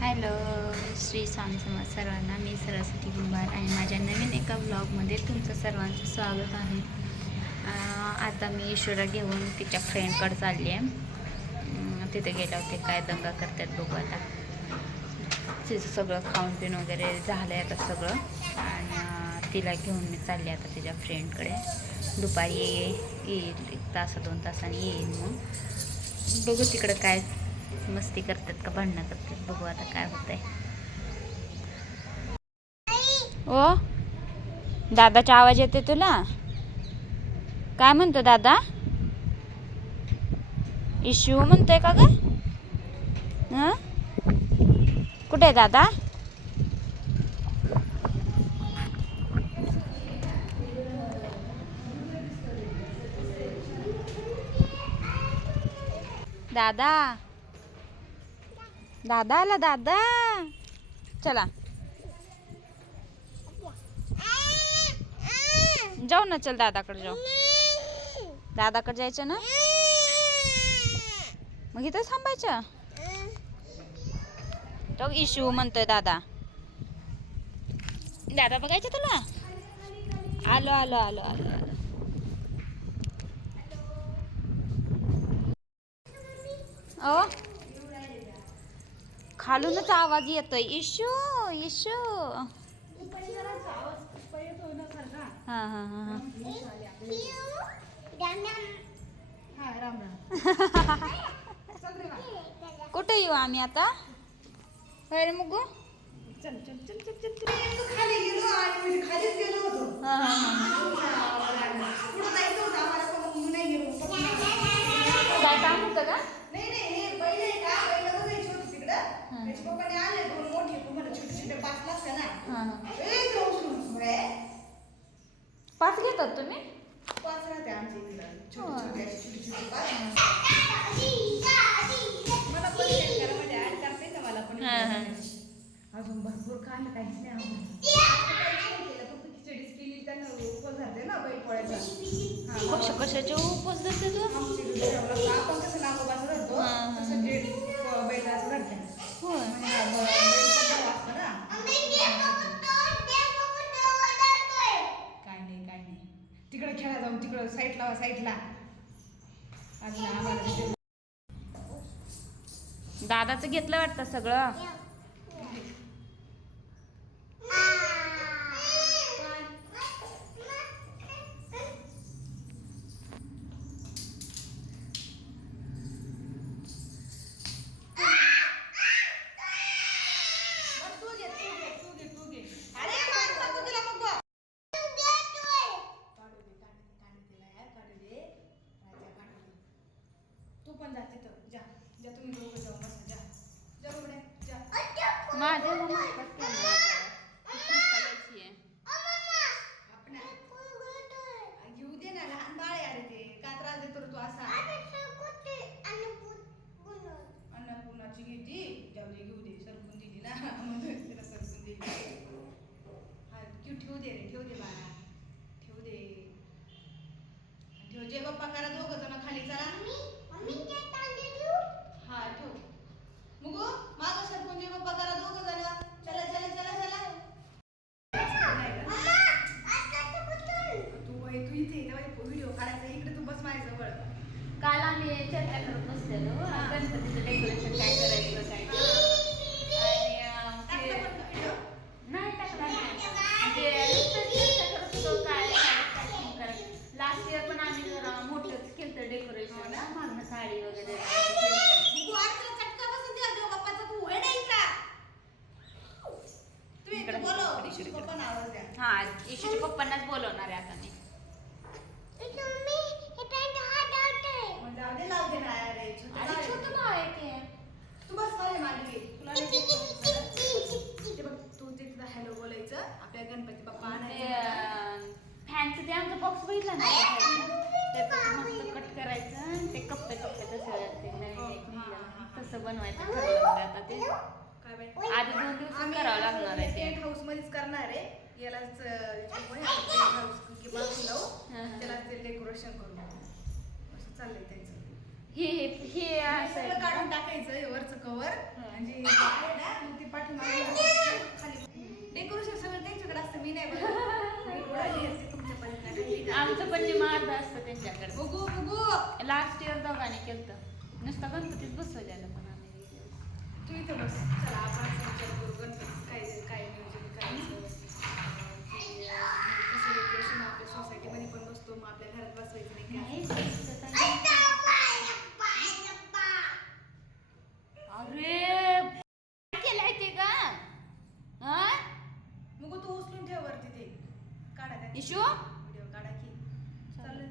Hello, Shri Swami Samarth सर्वांना. मी सरस्वती कुंभार आणि माझ्या नवीन एका ब्लॉगमध्ये तुमचं सर्वांचं स्वागत आहे. आता मी ईश्वरा घेऊन तिच्या फ्रेंडकडे चालली आहे. तिथे गेल्या होते काय दंगा करतात बघू आता. तिचं सगळं खाऊन पिऊन वगैरे झालं आहे आता सगळं. आणि तिला घेऊन मी चालले आता तिच्या फ्रेंडकडे. दुपारी येईल, 1-2 तासांनी येईल. मग बघू तिकडं काय मस्ती करतात का भांडणं करतात, बघू आता काय होतंय. ओ दादाचा आवाज येते तुला? काय म्हणतो दादा? इशू म्हणतोय का ग? कुठे आहे दादा? दादा दादा आला दादा. चला जाऊ ना, चल दादाकडे जाऊ. दादाकडे जायचं ना, मग इथं थांबायचं. तो इशू म्हणतोय दादा. दादा बघायचं तुला? आलो आलो आलो आलो आलो. ओ खालूनच आवाज येतोय. Issue issue. हां हां हां हां. कुठे येऊ आम्ही आता? अरे मुगू चल चल चल चल चल चल. खाली गेलो आणि खालीच गेलो होतो. हां हां हां. काय काम होतं का? नाही नाही, हे बैल आहे का? बैल बघायची होती तिकडं. त्याच्या पप्पाने आले 2 मोठे, तुम्हाला छोटे छोटे 5 लागतं ना. पाच घेतात तुम्ही? 5 राहते आमच्या इकडं, छोटे छोटे छोटे छोटे 5. मला पण शेअर करा, म्हणजे ऍड करता येतं मला पण. अजून भरपूर खायला काहीच नाही आवडत. फक्त खिचडीच केली, त्यांना उपवास धरते ना बैल पोळ्याचा. कशाचे उपवास धरते तू? आपण कसं नागोबाचं धरतो तसं बैलाचं धरते. होय. काय नाही काय नाही, तिकडे खेळा जाऊन तिकडं साईडला साईडला. दादाचं घेतलं वाटतं सगळं. तू पण जा तिथं, जा जा, तुम्ही दोघं जाऊ बसा. जा जा बघडे जा. माझ्या घेऊ दे ना, लहान बाळ आहे. अरे ते का त्रास देतो तू असा? अन्नपूर्णाची घेतली, जाऊ दे, घेऊ दे. सरकून दिली ना म्हणून तिला सरकून दिली. हा ठेवू दे रे, ठेवू दे बाळा, ठेवू दे. ठेव. जय बाप्पा करा दोघं जण खाली. चला हा ठेव. मुगू मागं सरकून जय बाप्पा करा दोघं जण. चला चला चला चला. तू इथे व्हिडिओ काढायचा, इकडे तू बस माझ्या जवळ. काल आम्ही चर्चा करत बसलेलो गणपतीचं डेकोरेशन काय करायचं काय नाही टाकला. लास्ट इयर पण आम्ही जरा मोठंच केलं डेकोरेशन, मागणं साडी वगैरे. हा, इशूच्या पप्पांनाच बोलवणार आहे आता मी. छोटं बाळ आहे ते. तू बस माझ्या मागे. तुला तू तिथं हॅलो बोलायचं. आपल्या गणपती बाप्पा फॅनचं ते आमचा बॉक्स बघितला ना, त्याचं मस्त कट करायचं. ते कप्पे कप्पे तसं बनवायचं ठरवलं. आता ते आधी 2 दिवस करावं लागणार आहे. टेंट हाऊस मध्येच करणार आहे. यालाच हाऊस किंवा त्याला ते डेकोरेशन करू असं चाललंय त्यांचं. हे असं काढून टाकायचं हे वरचं कवर म्हणजे आहे ना मग ती पाठीमागे खाली डेकोरेशन सगळं त्यांच्याकडे असतं. मी नाही बघत तुमच्या पद्धतीने आमचं पण निमार्द असतं त्यांच्याकडे. बघू बघू लास्ट इयर दोघांनी केलं नुसतं गणपतीत बसवलेलं पण आम्ही. तू इथे बस. चला आपण विचार करू गणपती काय नियोजन करायचं कसं डेकोरेशन आपल्या सोसायटीमध्ये पण बसतो मग आपल्या घरात बसवायचं नाही अरे केलंय ते का मग तू उचलून ठेव वरती ते काढा इशू व्हिडिओ काढा की चाललंय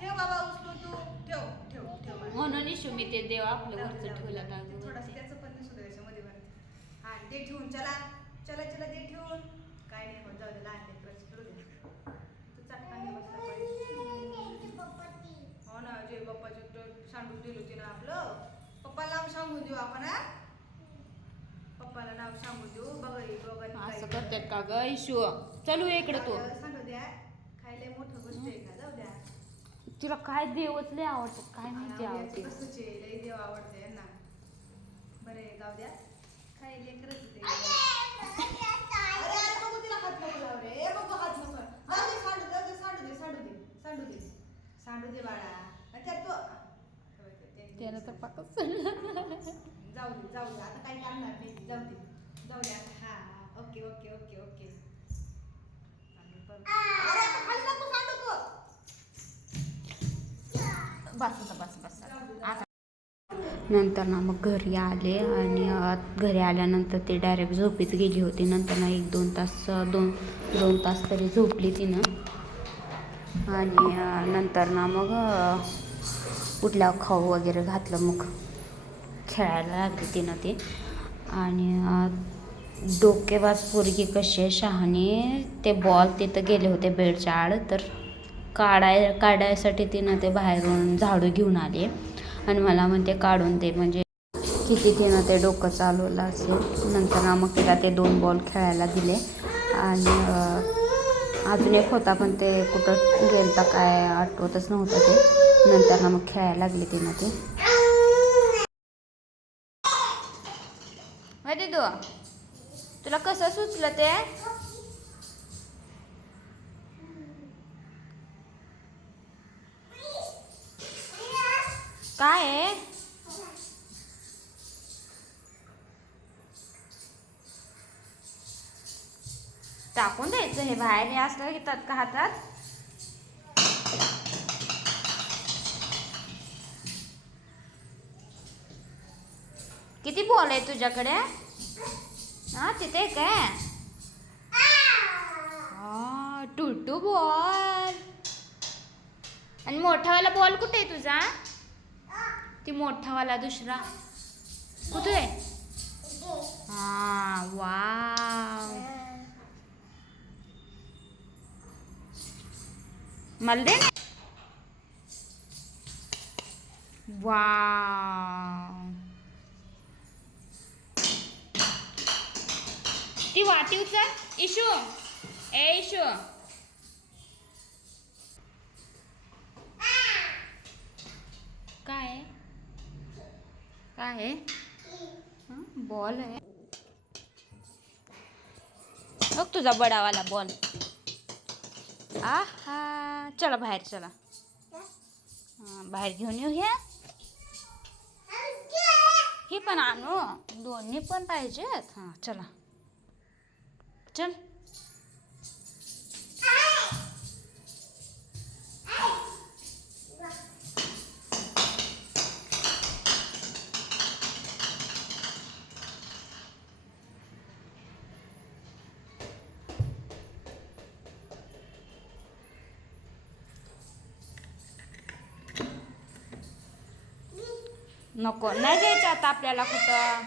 ठेव बाबा उचलून तू ठेव ठेव ठेव म्हणून इशू मी ते देव आपलं वरचं ठेवलं का थोडंसं त्याचं पण नाही सुद्धा त्याच्यामध्ये वरती हा ते ठेवून चला चला चला ते ठेवून काय नाही होत जाऊ दे लहान लेकरच करू दे तू चटकाने बसला पाहिजे. हो ना जे बाप्पाचे सांडून दिली होती ना आपलं पप्पाला नाव सांगून देऊ आपण हा पप्पाला नाव सांगून देऊ बघा असं करतात का ग इशू चलू इकडे तू सांगू द्या खायला मोठं गोष्ट आहे का जाऊ द्या तिला काय देवच लय आवडतात काय माहिती आवडते कसंच आहे लय देव आवडते यांना बरे जाऊ द्या काय लेकरच ते अरे अरे बघू तिला हात नको लाव रे बघू हात नको जाऊ दे सांडू दे सांडू दे बाळा त्यात तो त्याला तर पाकच जाऊ दे आता काही करणार नाही जाऊ दे आता हा ओके अरे आता खाली नको सांडू तू बस आता नंतर ना मग घरी आले आणि घरी आल्यानंतर ते डायरेक्ट झोपीत गेली होती. नंतर ना 1-2 तास तरी झोपली तिनं आणि नंतर ना मग उठल्यावर खाऊ वगैरे घातलं मग खेळायला लागली तिनं ते आणि डोकेबाज पोरगी कशी आहे शहाणी ते बॉल तिथं गेले होते बेडच्या आड तर काढायसाठी तिनं ते बाहेरून झाडू घेऊन आले आणि मला म्हणते काढून दे म्हणजे किती तिनं ते डोकं चालवलं असेल. नंतर ना मग तिला ते 2 बॉल खेळायला दिले आणि अजून एक होता पण ते कुठं गेलता काय आठवतच नव्हतं ते. नंतर ना मग खेळायला लागली तिनं ते माहिती तुला कसं सुचलं ते काय आहे टाकून द्यायचं हे बाहेर हे असलं घेतात का हातात किती बॉल आहे तुझ्याकडे हा तिथे काय टुटू बॉल आणि मोठावाला बॉल कुठे आहे तुझा ती मोठावाला दुसरा कुठे आहे हा वाव मला दे वाव ती वाटी उचल इशू इशू काय आहे बॉल आहे बघ तुझा बडावाला बॉल आहा चला बाहेर चला बाहेर घेऊन येऊ हे पण आणू दोन्ही पण पाहिजेत हां चला चल नको नाही जायचं आता आपल्याला कुठं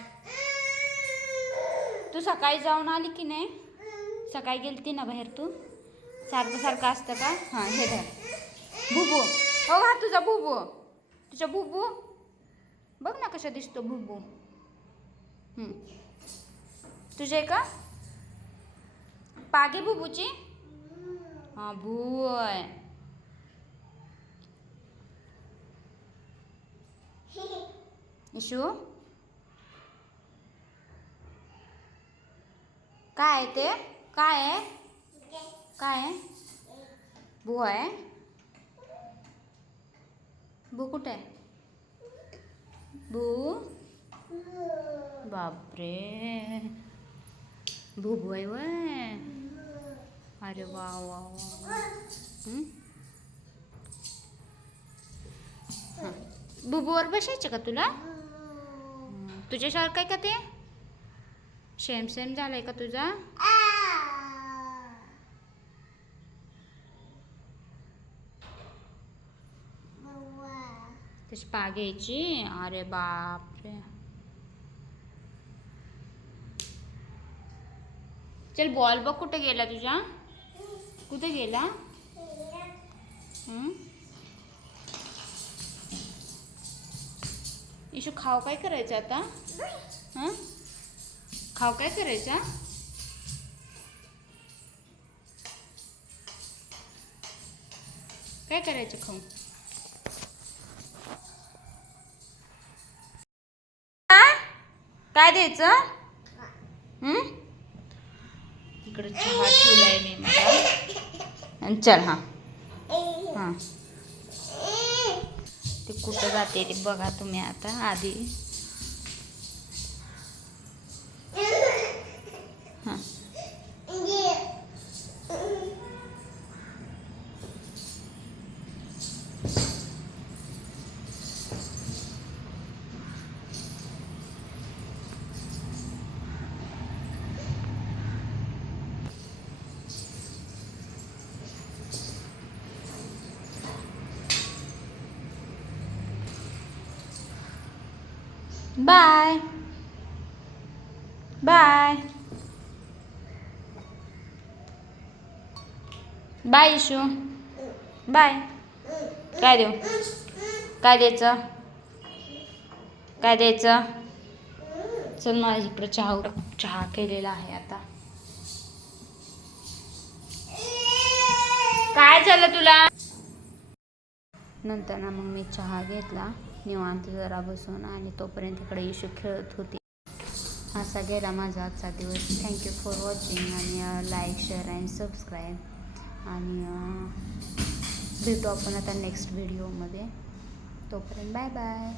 तू सकाळी जाऊन आली की नाही सकाळी गेलती ना बाहेर तू सारखं असतं का हां हे धर बुबू हो हा तुझा बुबू बघ ना कशा दिसतो बुबू तुझे का पागे बुबूची हां भूय इशू काय आहे ते? काय आहे? काय आहे? भू आहे? भू कुठे आहे? भू बापरे भू आहे वय. अरे वा वा वा. हां बुबूवर बसायचं का तुला? तुझ्यासारखं आहे का ते? सेम सेम झालंय का तुझा? तशी पा घ्यायची. अरे बापरे. चल बॉल बघ कुठे गेला तुझा? कुठे गेला? इशू खाव काय करायचं आता? हां खाव काय करायचा? काय करायचं खाऊ? काय द्यायचं? इकडे चहा ठेवलाय मी मला. चल हां हां ते कुठं जाते ते बघा तुम्ही आता आधी. हां bye bye bye Ishu bye. काय देऊ? काय द्यायचं? काय द्यायचं? चल माझ्या इकडं चहा केलेला आहे आता. काय झालं तुला? नंतर ना मग मी चहा घेतला निवांत जरा बसून आणि तोपर्यंत इकडे इशू खेळत होती. असा गेला माझा आजचा दिवस. थँक्यू फॉर वॉचिंग आणि लाईक शेअर अँड सबस्क्राईब. आणि भेटू आपण आता नेक्स्ट व्हिडिओमध्ये. तोपर्यंत बाय बाय.